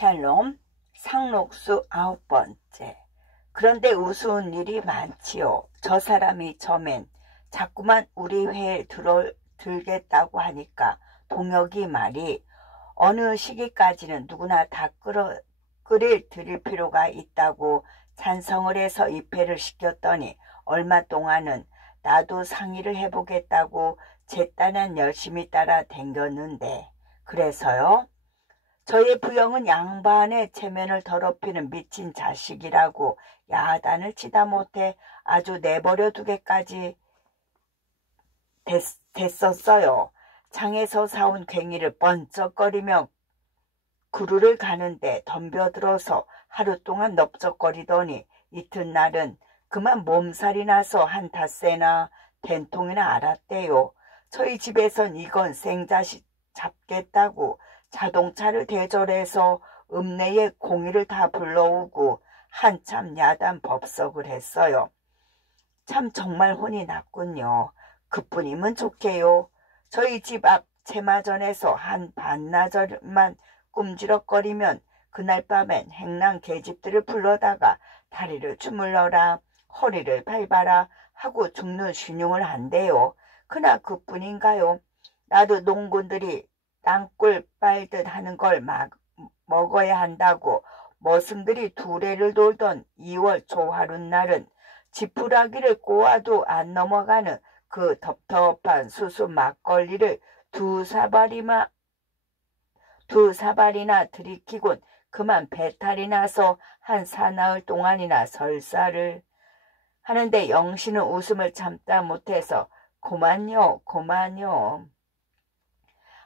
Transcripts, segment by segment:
샬롬 상록수 9번째. 그런데 우스운 일이 많지요. 저 사람이 처음엔 자꾸만 우리 회에 들겠다고 하니까 동혁이 말이 어느 시기까지는 누구나 다 드릴 필요가 있다고 찬성을 해서 입회를 시켰더니 얼마 동안은 나도 상의를 해보겠다고 제 딴엔 열심히 따라 댕겼는데, 그래서요? 저의 부영은 양반의 체면을 더럽히는 미친 자식이라고 야단을 치다 못해 아주 내버려 두게까지 됐었어요. 장에서 사온 괭이를 번쩍거리며 구루를 가는데 덤벼들어서 하루 동안 넓적거리더니 이튿날은 그만 몸살이 나서 한 닷새나 된통이나 알았대요. 저희 집에선 이건 생자식 잡겠다고 자동차를 대절해서 읍내에 공의를 다 불러오고 한참 야단 법석을 했어요. 참 정말 혼이 났군요. 그뿐이면 좋게요. 저희 집 앞 채마전에서 한 반나절만 꿈지럭거리면 그날 밤엔 행랑 계집들을 불러다가 다리를 주물러라, 허리를 밟아라 하고 죽는 신용을 한대요. 그나 그뿐인가요? 나도 농군들이 땅굴 빨듯 하는 걸 먹어야 한다고 머슴들이 두레를 돌던 2월 초하룻날은 지푸라기를 꼬아도 안 넘어가는 그 텁텁한 수수 막걸리를 두 사발이나 들이키곤 그만 배탈이 나서 한 사나흘 동안이나 설사를 하는데 영신은 웃음을 참다 못해서 고만요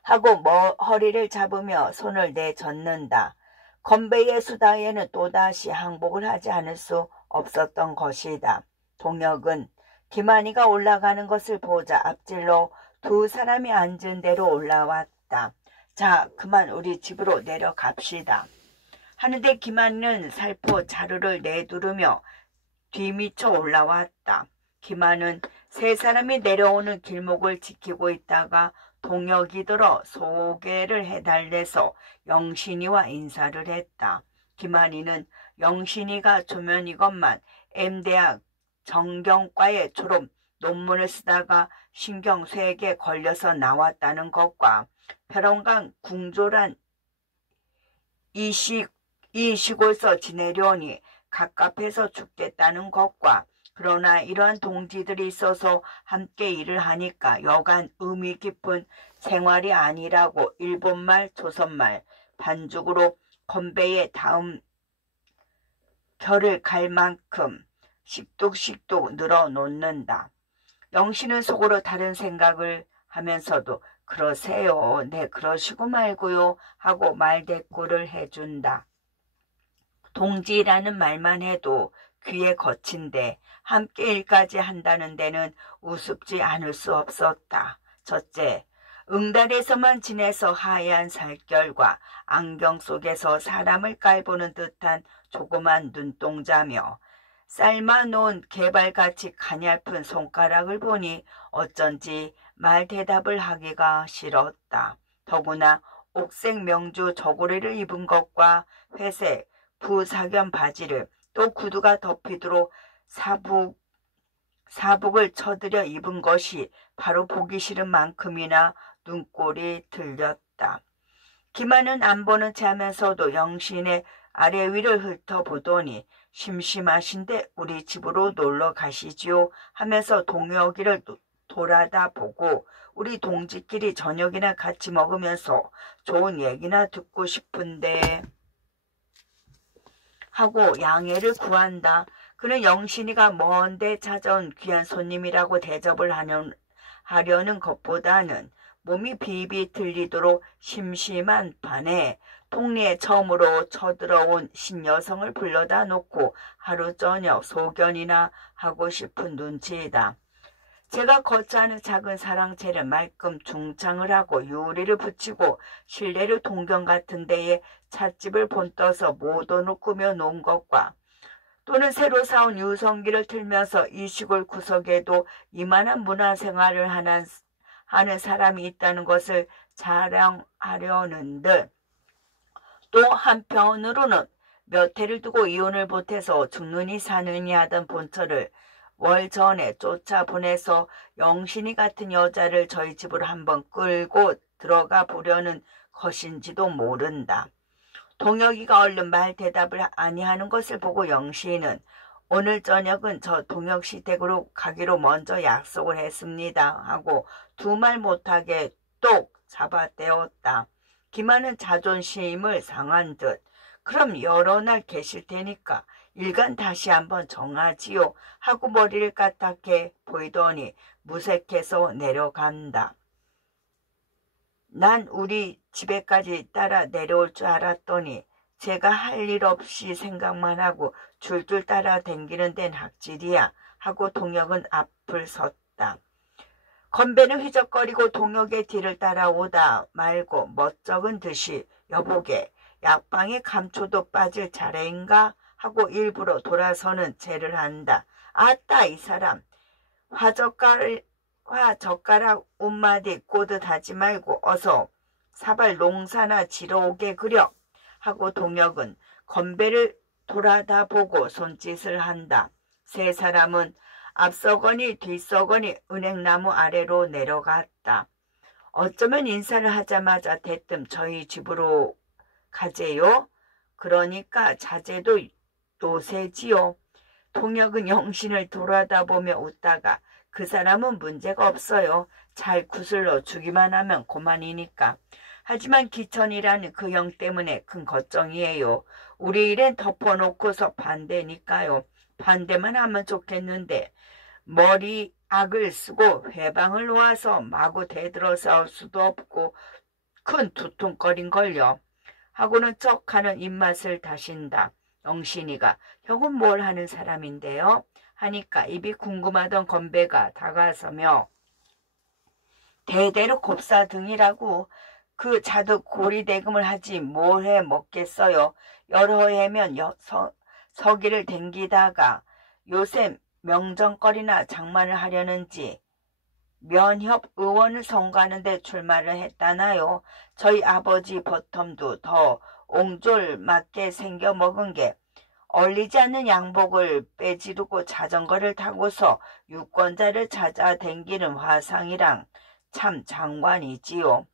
하고 허리를 잡으며 손을 내젓는다. 건배의 수다에는 또다시 항복을 하지 않을 수 없었던 것이다. 동혁은 김한이가 올라가는 것을 보자 앞질러 두 사람이 앉은 대로 올라왔다. 자, 그만 우리 집으로 내려갑시다. 하는데 김한이는 살포 자루를 내두르며 뒤미쳐 올라왔다. 김한은 세 사람이 내려오는 길목을 지키고 있다가 동혁이 들어 소개를 해달래서 영신이와 인사를 했다. 김한이는 영신이가 조면이건만 M대학 정경과에 졸업 논문을 쓰다가 신경쇠약에 걸려서 나왔다는 것과 벼랑강 궁조란 이 시골서 지내려니 갑갑해서 죽겠다는 것과 그러나 이러한 동지들이 있어서 함께 일을 하니까 여간 의미 깊은 생활이 아니라고 일본말, 조선말 반죽으로 건배의 다음 결을 갈 만큼 식독 늘어놓는다. 영신은 속으로 다른 생각을 하면서도 그러세요. 네, 그러시고 말고요 하고 말대꾸를 해준다. 동지라는 말만 해도 귀에 거친데 함께 일까지 한다는 데는 우습지 않을 수 없었다. 첫째, 응달에서만 지내서 하얀 살결과 안경 속에서 사람을 깔보는 듯한 조그만 눈동자며 삶아놓은 개발같이 가냘픈 손가락을 보니 어쩐지 말 대답을 하기가 싫었다. 더구나 옥색 명주 저고리를 입은 것과 회색 부사견 바지를 또 구두가 덮이도록 사북을 쳐들여 입은 것이 바로 보기 싫은 만큼이나 눈꼴이 들렸다. 김한은 안 보는 체 하면서도 영신의 아래 위를 훑어보더니 심심하신데 우리 집으로 놀러 가시지요 하면서 동혁이를 돌아다 보고 우리 동지끼리 저녁이나 같이 먹으면서 좋은 얘기나 듣고 싶은데 하고 양해를 구한다. 그는 영신이가 먼데 찾아온 귀한 손님이라고 대접을 하려는 것보다는 몸이 비비 들리도록 심심한 반에 동리에 처음으로 쳐들어온 신여성을 불러다 놓고 하루 저녁 소견이나 하고 싶은 눈치이다. 제가 거처하는 작은 사랑채를 말끔 중창을 하고 유리를 붙이고 실내를 동경 같은 데에 찻집을 본떠서 모던으로 꾸며 놓은 것과 또는 새로 사온 유성기를 틀면서 이 시골 구석에도 이만한 문화생활을 하는 사람이 있다는 것을 자랑하려는 듯 또 한편으로는 몇 해를 두고 이혼을 보태서 죽느니 사느니 하던 본처를 월 전에 쫓아보내서 영신이 같은 여자를 저희 집으로 한번 끌고 들어가 보려는 것인지도 모른다. 동혁이가 얼른 말 대답을 아니하는 것을 보고 영신은 오늘 저녁은 저 동혁씨 댁으로 가기로 먼저 약속을 했습니다 하고 두 말 못하게 똑 잡아떼었다. 기만은 자존심을 상한 듯 그럼 여러 날 계실 테니까 일간 다시 한번 정하지요 하고 머리를 까딱해 보이더니 무색해서 내려간다. 난 우리 집에까지 따라 내려올 줄 알았더니 제가 할 일 없이 생각만 하고 줄줄 따라 댕기는 데는 학질이야 하고 동혁은 앞을 섰다. 건배는 휘적거리고 동혁의 뒤를 따라오다 말고 멋쩍은 듯이 여보게 약방에 감초도 빠질 차례인가 하고 일부러 돌아서는 채를 한다. 아따 이 사람 화젓가락 운마디 꼬듯 하지 말고 어서 사발 농사나 지러 오게 그려 하고 동혁은 건배를 돌아다 보고 손짓을 한다. 세 사람은 앞서거니 뒤서거니 은행나무 아래로 내려갔다. 어쩌면 인사를 하자마자 대뜸 저희 집으로 가재요? 그러니까 자제도 요새지요. 동혁은 영신을 돌아다보며 웃다가 그 사람은 문제가 없어요. 잘 구슬러 주기만 하면 그만이니까. 하지만 기천이라는 그 형 때문에 큰 걱정이에요. 우리 일엔 덮어놓고서 반대니까요. 반대만 하면 좋겠는데 머리악을 쓰고 회방을 놓아서 마구 대들어 싸울 수도 없고 큰 두통거린걸요. 하고는 쩍하는 입맛을 다신다. 영신이가 형은 뭘 하는 사람인데요? 하니까 입이 궁금하던 건배가 다가서며 대대로 곱사 등이라고 그 자득 고리대금을 하지 뭘 해 먹겠어요. 여러 해면 서기를 댕기다가 요새 명정거리나 장만을 하려는지 면협 의원을 선거하는데 출마를 했다나요. 저희 아버지 버텀도 더 옹졸맞게 생겨 먹은 게 얼리지 않는 양복을 빼지르고 자전거를 타고서 유권자를 찾아 댕기는 화상이랑 참 장관이지요.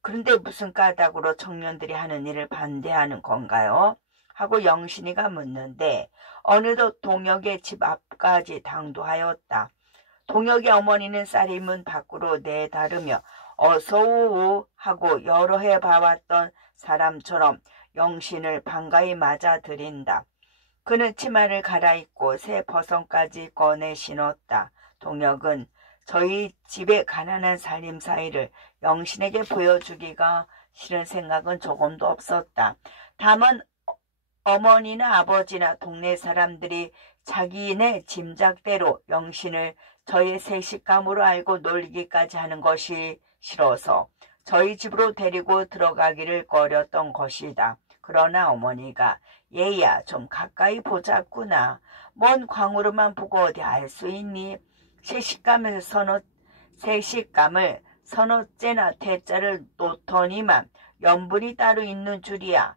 그런데 무슨 까닭으로 청년들이 하는 일을 반대하는 건가요? 하고 영신이가 묻는데 어느덧 동혁의 집 앞까지 당도하였다. 동혁의 어머니는 쌀이 문 밖으로 내다르며 어서오오 하고 여러 해 봐왔던 사람처럼 영신을 반가이 맞아들인다. 그는 치마를 갈아입고 새 버선까지 꺼내 신었다. 동혁은 저희 집의 가난한 살림사이를 영신에게 보여주기가 싫은 생각은 조금도 없었다. 다만 어머니나 아버지나 동네 사람들이 자기네 짐작대로 영신을 저의 새 식감으로 알고 놀리기까지 하는 것이 싫어서 저희 집으로 데리고 들어가기를 꺼렸던 것이다. 그러나 어머니가 얘야 좀 가까이 보자꾸나. 먼 광으로만 보고 어디 알 수 있니? 새 식감을 서너째나 태자를 놓더니만 염분이 따로 있는 줄이야.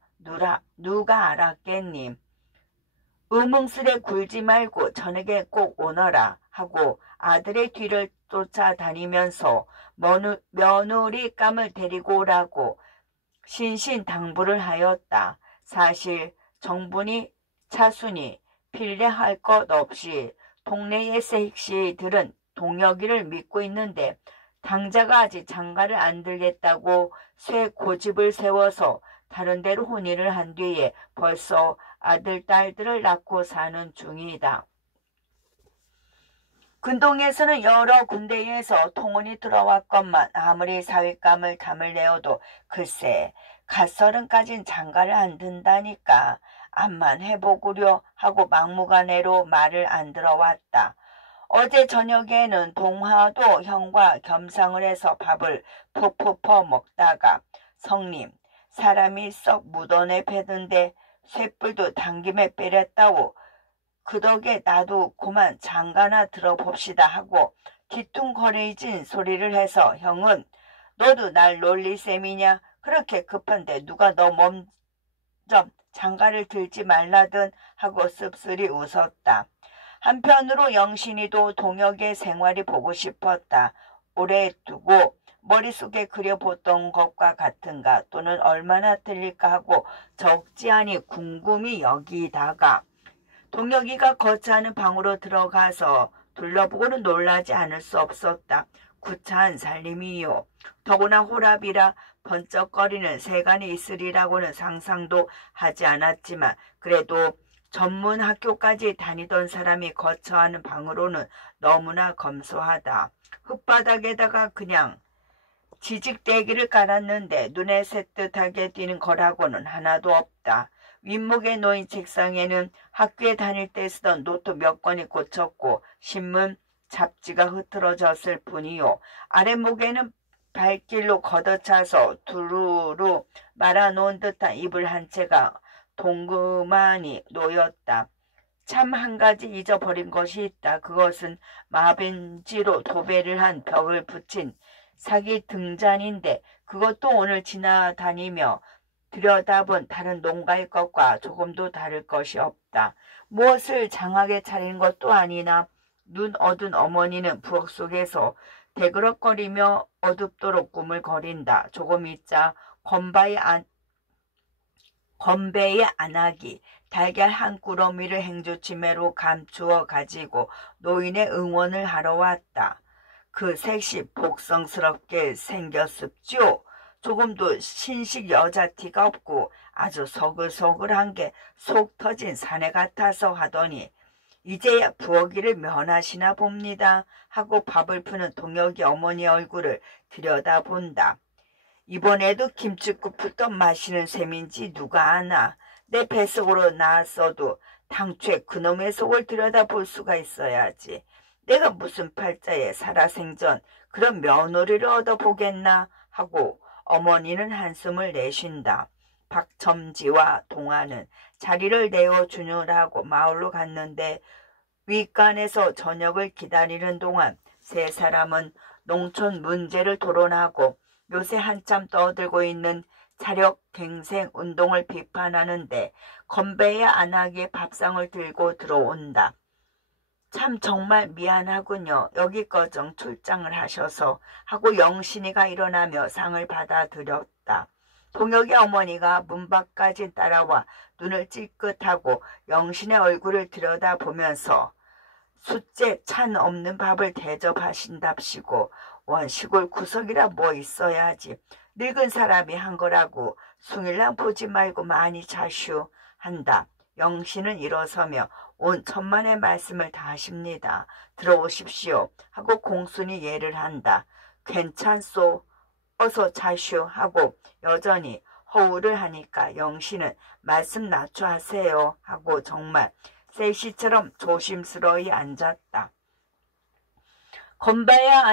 누가 알았겠니? 의문스레 굴지 말고 저녁에 꼭 오너라 하고 아들의 뒤를 쫓아다니면서 며느리감을 데리고 오라고 신신당부를 하였다. 사실 정분이 차순이 필례할 것 없이 동네의 새식시들은 동혁이를 믿고 있는데 당자가 아직 장가를 안 들겠다고 새 고집을 세워서 다른 데로 혼인을 한 뒤에 벌써 아들, 딸들을 낳고 사는 중이다. 근동에서는 여러 군데에서 통혼이 들어왔건만 아무리 사윗감을 담을 내어도 글쎄 갓서른까진 장가를 안 든다니까 암만 해보구려 하고 막무가내로 말을 안 들어왔다. 어제 저녁에는 동화도 형과 겸상을 해서 밥을 푹푹 퍼 먹다가 성님 사람이 썩 묻어내 패던데 쇳불도 당김에 빼랬다고 그 덕에 나도 그만 장가나 들어봅시다 하고 뒤뚱거리진 소리를 해서 형은 너도 날 놀릴 셈이냐? 그렇게 급한데 누가 너 점점 장가를 들지 말라든 하고 씁쓸히 웃었다. 한편으로 영신이도 동혁의 생활이 보고 싶었다. 오래 두고 머릿속에 그려보던 것과 같은가 또는 얼마나 틀릴까 하고 적지않이 궁금히 여기다가 동혁이가 거처하는 방으로 들어가서 둘러보고는 놀라지 않을 수 없었다. 구차한 살림이요. 더구나 호랍이라 번쩍거리는 세간이 있으리라고는 상상도 하지 않았지만 그래도 전문 학교까지 다니던 사람이 거처하는 방으로는 너무나 검소하다. 흙바닥에다가 그냥 지직대기를 깔았는데 눈에 새뜻하게 띄는 거라고는 하나도 없다. 윗목에 놓인 책상에는 학교에 다닐 때 쓰던 노트 몇 권이 꽂혔고 신문, 잡지가 흐트러졌을 뿐이요. 아랫목에는 발길로 걷어차서 두루루 말아놓은 듯한 이불 한 채가 동그만히 놓였다. 참 한 가지 잊어버린 것이 있다. 그것은 마벤지로 도배를 한 벽을 붙인 사기 등잔인데 그것도 오늘 지나다니며 들여다본 다른 농가의 것과 조금도 다를 것이 없다. 무엇을 장하게 차린 것도 아니나 눈 어둔 어머니는 부엌 속에서 대그럭거리며 어둡도록 꿈을 거린다. 조금 있자 건배의 안악이 달걀 한 꾸러미를 행주치매로 감추어 가지고 노인의 응원을 하러 왔다. 그 셋이 복성스럽게 생겼습죠. 조금도 신식 여자 티가 없고 아주 서글서글한 게 속 터진 사내 같아서 하더니 이제야 부엌일을 면하시나 봅니다 하고 밥을 푸는 동혁이 어머니 얼굴을 들여다본다. 이번에도 김치국부터 마시는 셈인지 누가 아나. 내 뱃속으로 나왔어도 당최 그놈의 속을 들여다볼 수가 있어야지. 내가 무슨 팔자에 살아생전 그런 며느리를 얻어보겠나 하고 어머니는 한숨을 내쉰다. 박첨지와 동화는 자리를 내어주느라고 마을로 갔는데 윗간에서 저녁을 기다리는 동안 세 사람은 농촌 문제를 토론하고 요새 한참 떠들고 있는 자력갱생 운동을 비판하는데 건배야 안하게 밥상을 들고 들어온다. 참 정말 미안하군요. 여기꺼정 출장을 하셔서 하고 영신이가 일어나며 상을 받아들였다. 동혁의 어머니가 문 밖까지 따라와 눈을 찔끗하고 영신의 얼굴을 들여다보면서 숫째 찬 없는 밥을 대접하신답시고 원 시골 구석이라 뭐 있어야지. 늙은 사람이 한 거라고 숭일랑 보지 말고 많이 자슈 한다. 영신은 일어서며 온 천만의 말씀을 다 하십니다. 들어오십시오 하고 공순히 예를 한다. 괜찮소. 어서 자슈 하고 여전히 허울을 하니까 영신은 말씀 낮춰 하세요 하고 정말 셋이처럼 조심스러이 앉았다. 건배야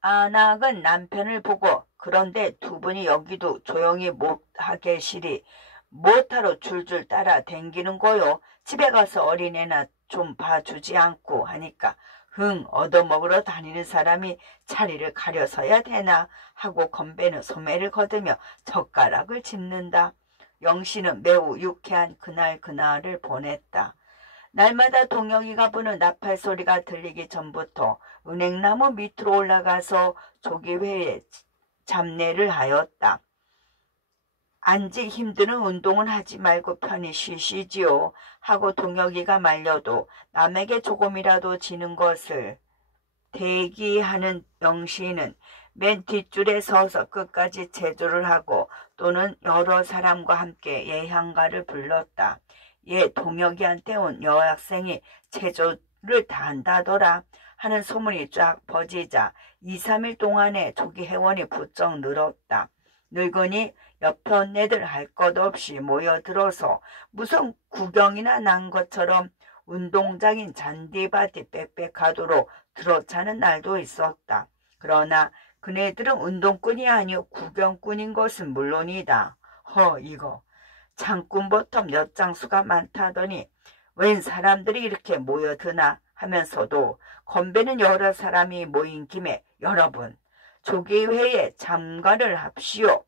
안악은 남편을 보고 그런데 두 분이 여기도 조용히 못하게 시리 못하러 줄줄 따라 댕기는 거요. 집에 가서 어린애나 좀 봐주지 않고 하니까 얻어먹으러 다니는 사람이 자리를 가려서야 되나 하고 건배는 소매를 거두며 젓가락을 짚는다. 영신은 매우 유쾌한 그날을 보냈다. 날마다 동혁이가 부는 나팔 소리가 들리기 전부터 은행나무 밑으로 올라가서 조기회에 잡내를 하였다. 앉기 힘드는 운동은 하지 말고 편히 쉬시지요 하고 동혁이가 말려도 남에게 조금이라도 지는 것을 대기하는 영신은 맨 뒷줄에 서서 끝까지 제조를 하고 또는 여러 사람과 함께 예향가를 불렀다. 동혁이한테 온 여학생이 제조를 다 한다더라 하는 소문이 쫙 퍼지자 2, 3일 동안에 조기 회원이 부쩍 늘었다. 늙으니 옆에 언니들 할 것 없이 모여들어서 무슨 구경이나 난 것처럼 운동장인 잔디밭이 빽빽하도록 들어차는 날도 있었다. 그러나 그네들은 운동꾼이 아니오 구경꾼인 것은 물론이다. 이거 장꾼보통 몇 장수가 많다더니 웬 사람들이 이렇게 모여드나 하면서도 건배는 여러 사람이 모인 김에 여러분 조기회에 참가를 합시오.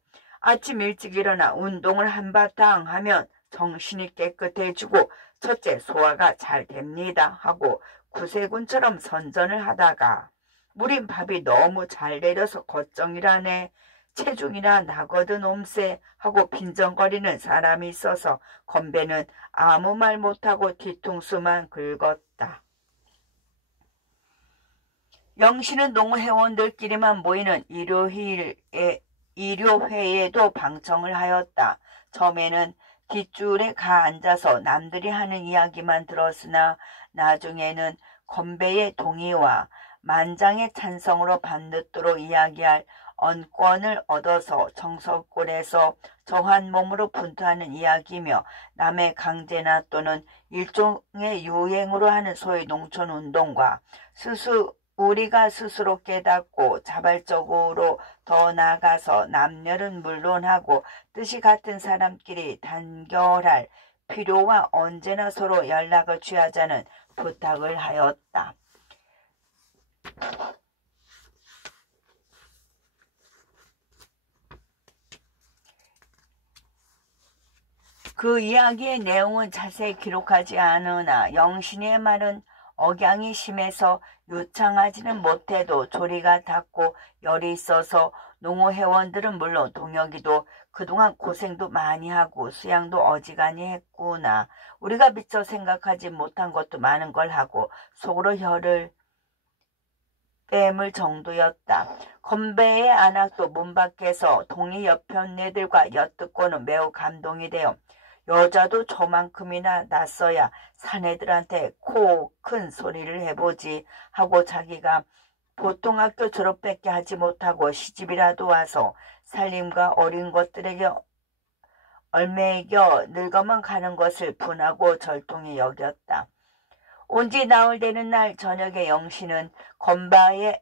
아침 일찍 일어나 운동을 한바탕 하면 정신이 깨끗해지고 첫째 소화가 잘 됩니다 하고 구세군처럼 선전을 하다가 우린 밥이 너무 잘 내려서 걱정이라네. 체중이나 나거든 옴세 하고 빈정거리는 사람이 있어서 건배는 아무 말 못하고 뒤통수만 긁었다. 영신은 농회원들끼리만 모이는 일요회에도 방청을 하였다. 처음에는 뒷줄에 가 앉아서 남들이 하는 이야기만 들었으나 나중에는 건배의 동의와 만장의 찬성으로 밤늦도록 이야기할 언권을 얻어서 정석골에서 정한 몸으로 분투하는 이야기며 남의 강제나 또는 일종의 유행으로 하는 소위 농촌운동과 우리가 스스로 깨닫고 자발적으로 더 나아가서 남녀는 물론하고 뜻이 같은 사람끼리 단결할 필요와 언제나 서로 연락을 취하자는 부탁을 하였다. 그 이야기의 내용은 자세히 기록하지 않으나 영신이의 말은 억양이 심해서 유창하지는 못해도 조리가 닿고 열이 있어서 농어회원들은 물론 동혁이도 그동안 고생도 많이 하고 수양도 어지간히 했구나. 우리가 미처 생각하지 못한 것도 많은 걸 하고 속으로 혀를 뺨을 정도였다. 건배의 안악도 문 밖에서 동리 여편네들과 엿듣고는 매우 감동이 되어 여자도 저만큼이나 났어야 사내들한테 코 큰 소리를 해보지 하고 자기가 보통 학교 졸업밖에 하지 못하고 시집이라도 와서 살림과 어린 것들에게 얼매겨 늙어만 가는 것을 분하고 절통히 여겼다. 온지 나흘 되는 날 저녁에 영신은 건바의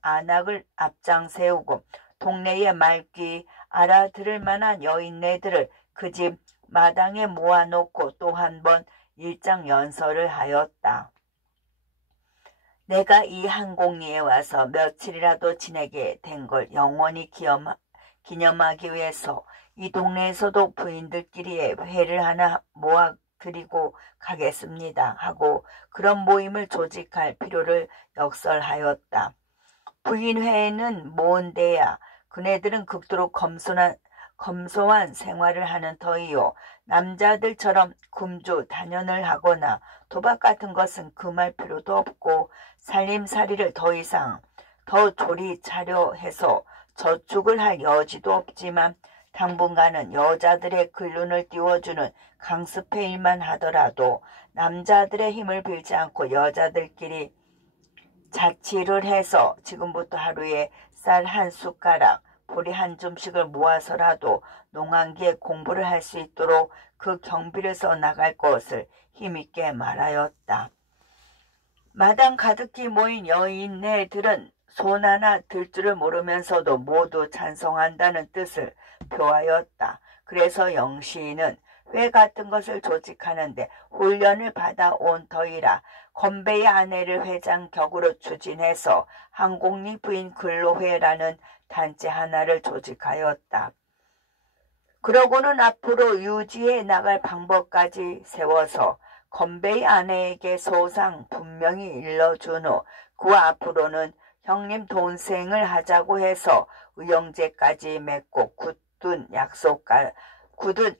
안악을 앞장 세우고 동네의 말귀 알아들을 만한 여인네들을 그 집 마당에 모아놓고 또 한 번 일장 연설을 하였다. 내가 이 한곡리에 와서 며칠이라도 지내게 된 걸 영원히 기념하기 위해서 이 동네에서도 부인들끼리의 회를 하나 모아드리고 가겠습니다 하고 그런 모임을 조직할 필요를 역설하였다. 부인회에는 뭔데야 그네들은 극도로 검소한 생활을 하는 터이요. 남자들처럼 금주 단연을 하거나 도박 같은 것은 금할 필요도 없고 살림살이를 더 이상 더 조리 차려 해서 저축을 할 여지도 없지만 당분간은 여자들의 근륜을 띄워주는 강습회 일만 하더라도 남자들의 힘을 빌지 않고 여자들끼리 자치를 해서 지금부터 하루에 쌀 한 숟가락 보리 한 줌씩을 모아서라도 농한기에 공부를 할 수 있도록 그 경비를 써 나갈 것을 힘있게 말하였다. 마당 가득히 모인 여인네들은 손 하나 들 줄을 모르면서도 모두 찬성한다는 뜻을 표하였다. 그래서 영시인은 회 같은 것을 조직하는데 훈련을 받아온 터이라 건배의 아내를 회장 격으로 추진해서 한곡리 부인 근로회라는 단체 하나를 조직하였다. 그러고는 앞으로 유지해 나갈 방법까지 세워서 건배의 아내에게 소상 분명히 일러준 후 그 앞으로는 형님 동생을 하자고 해서 의형제까지 맺고 굳은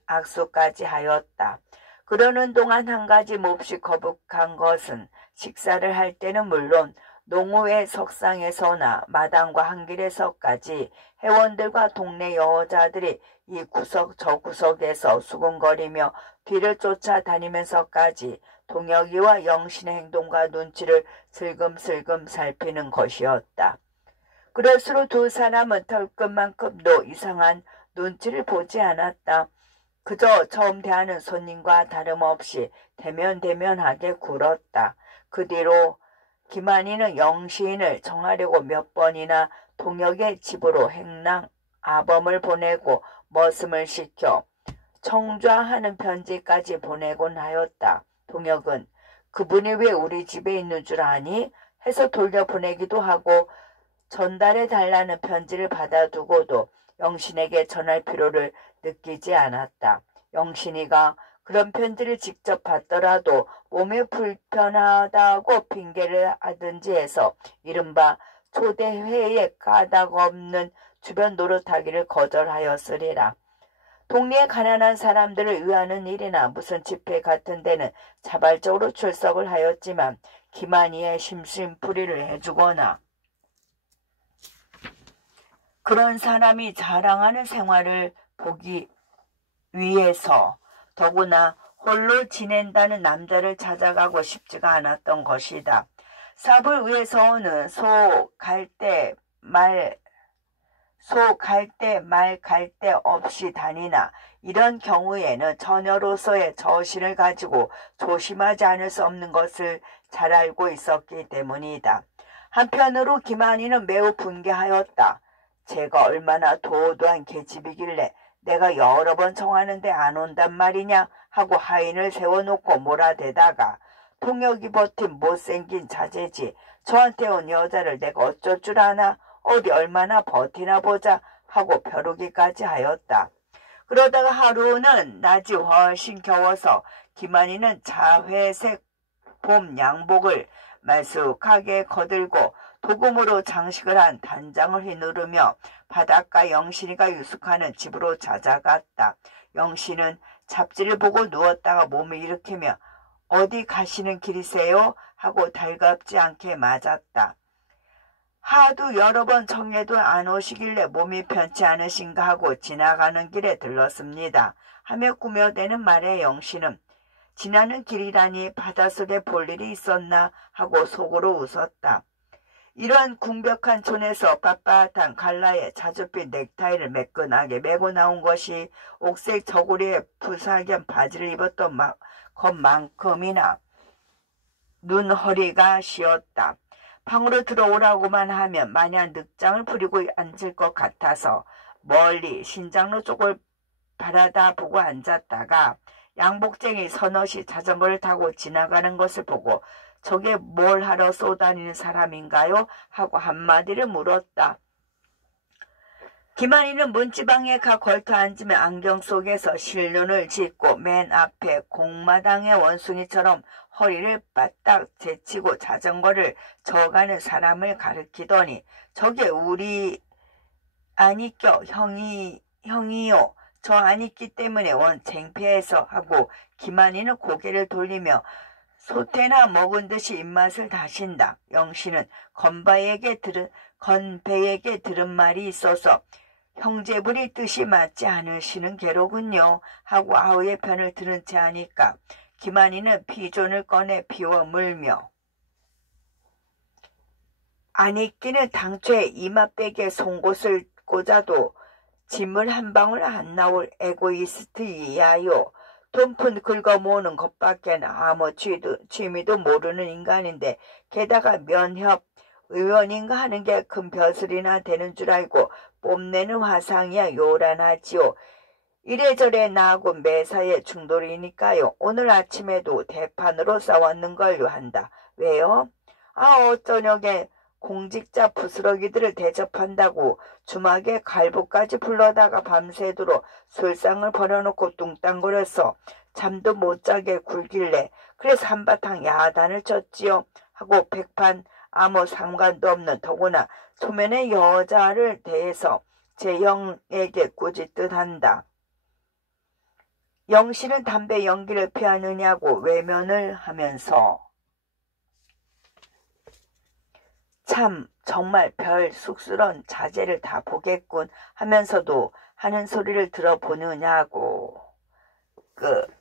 악수까지 하였다. 그러는 동안 한 가지 몹시 거북한 것은 식사를 할 때는 물론 농우회 석상에서나 마당과 한길에서까지 회원들과 동네 여자들이 이 구석 저 구석에서 수군거리며 뒤를 쫓아다니면서까지 동혁이와 영신의 행동과 눈치를 슬금슬금 살피는 것이었다. 그럴수록 두 사람은 털끝만큼도 이상한 눈치를 보지 않았다. 그저 처음 대하는 손님과 다름없이 대면대면하게 굴었다. 그 뒤로 김한이는 영시인을 정하려고 몇 번이나 동혁의 집으로 행랑 아범을 보내고 머슴을 시켜 청좌하는 편지까지 보내곤 하였다. 동혁은 그분이 왜 우리 집에 있는 줄 아니? 해서 돌려보내기도 하고 전달해 달라는 편지를 받아두고도 영신에게 전할 필요를 느끼지 않았다. 영신이가 그런 편지를 직접 받더라도 몸이 불편하다고 핑계를 하든지 해서 이른바 초대회에 까닭 없는 주변 노릇하기를 거절하였으리라. 동네의 가난한 사람들을 위하는 일이나 무슨 집회 같은 데는 자발적으로 출석을 하였지만 기만이의 심심풀이를 해주거나 그런 사람이 자랑하는 생활을 보기 위해서 더구나 홀로 지낸다는 남자를 찾아가고 싶지가 않았던 것이다. 사업을 위해서는 소 갈 때 말 갈 때 없이 다니나 이런 경우에는 처녀로서의 저신을 가지고 조심하지 않을 수 없는 것을 잘 알고 있었기 때문이다. 한편으로 김한이는 매우 분개하였다. 제가 얼마나 도도한 계집이길래 내가 여러 번 청하는데 안 온단 말이냐 하고 하인을 세워놓고 몰아대다가 통역이 버틴 못생긴 자제지 저한테 온 여자를 내가 어쩔 줄 아나 어디 얼마나 버티나 보자 하고 벼르기까지 하였다. 그러다가 하루는 낮이 훨씬 겨워서 김한이는 자회색 봄 양복을 말쑥하게 거들고 도금으로 장식을 한 단장을 휘두르며 바닷가 영신이가 유숙하는 집으로 찾아갔다. 영신은 잡지를 보고 누웠다가 몸을 일으키며 어디 가시는 길이세요? 하고 달갑지 않게 맞았다. 하도 여러 번 청해도 안 오시길래 몸이 편치 않으신가 하고 지나가는 길에 들렀습니다. 하며 꾸며대는 말에 영신은 지나는 길이라니 바닷속에 볼 일이 있었나 하고 속으로 웃었다. 이런 궁벽한 촌에서 빳빳한 갈라에 자줏빛 넥타이를 매끈하게 메고 나온 것이 옥색 저고리에 부사견 바지를 입었던 것만큼이나 눈 허리가 시었다. 방으로 들어오라고만 하면 마냥 늑장을 부리고 앉을 것 같아서 멀리 신장로 쪽을 바라다 보고 앉았다가 양복쟁이 서너시 자전거를 타고 지나가는 것을 보고 저게 뭘 하러 쏘다니는 사람인가요? 하고 한마디를 물었다. 김한이는 문지방에 가 걸터 앉으며 안경 속에서 실눈을 짓고 맨 앞에 공마당의 원숭이처럼 허리를 바짝 제치고 자전거를 저어가는 사람을 가리키더니 저게 우리 아니껴 형이요. 저 아니끼 때문에 원 창피해서 하고 김한이는 고개를 돌리며 소태나 먹은 듯이 입맛을 다신다. 영신은 건배에게 들은 말이 있어서 형제분이 뜻이 맞지 않으시는 게로군요 하고 아우의 편을 들은 채 하니까 김한이는 피존을 꺼내 피워 물며 아니끼는 당초에 이마백에 송곳을 꽂아도 짐을 한 방울 안 나올 에고이스트이야요. 돈푼 긁어 모으는 것밖에는 아무 취미도 모르는 인간인데 게다가 면협 의원인가 하는 게 큰 벼슬이나 되는 줄 알고 뽐내는 화상이야 요란하지요. 이래저래 나하고 매사에 충돌이니까요. 오늘 아침에도 대판으로 싸웠는걸요 한다. 왜요? 저녁에 공직자 부스러기들을 대접한다고 주막에 갈부까지 불러다가 밤새도록 술상을 벌여놓고 뚱땅거려서 잠도 못 자게 굴길래 그래서 한바탕 야단을 쳤지요 하고 백판 아무 상관도 없는 더구나 초면의 여자를 대해서 제 형에게 꾸짖듯 한다. 영신은 담배 연기를 피하느냐고 외면을 하면서 참 정말 별 쑥스러운 자제를 다 보겠군 하면서도 하는 소리를 들어보느냐고. 끝.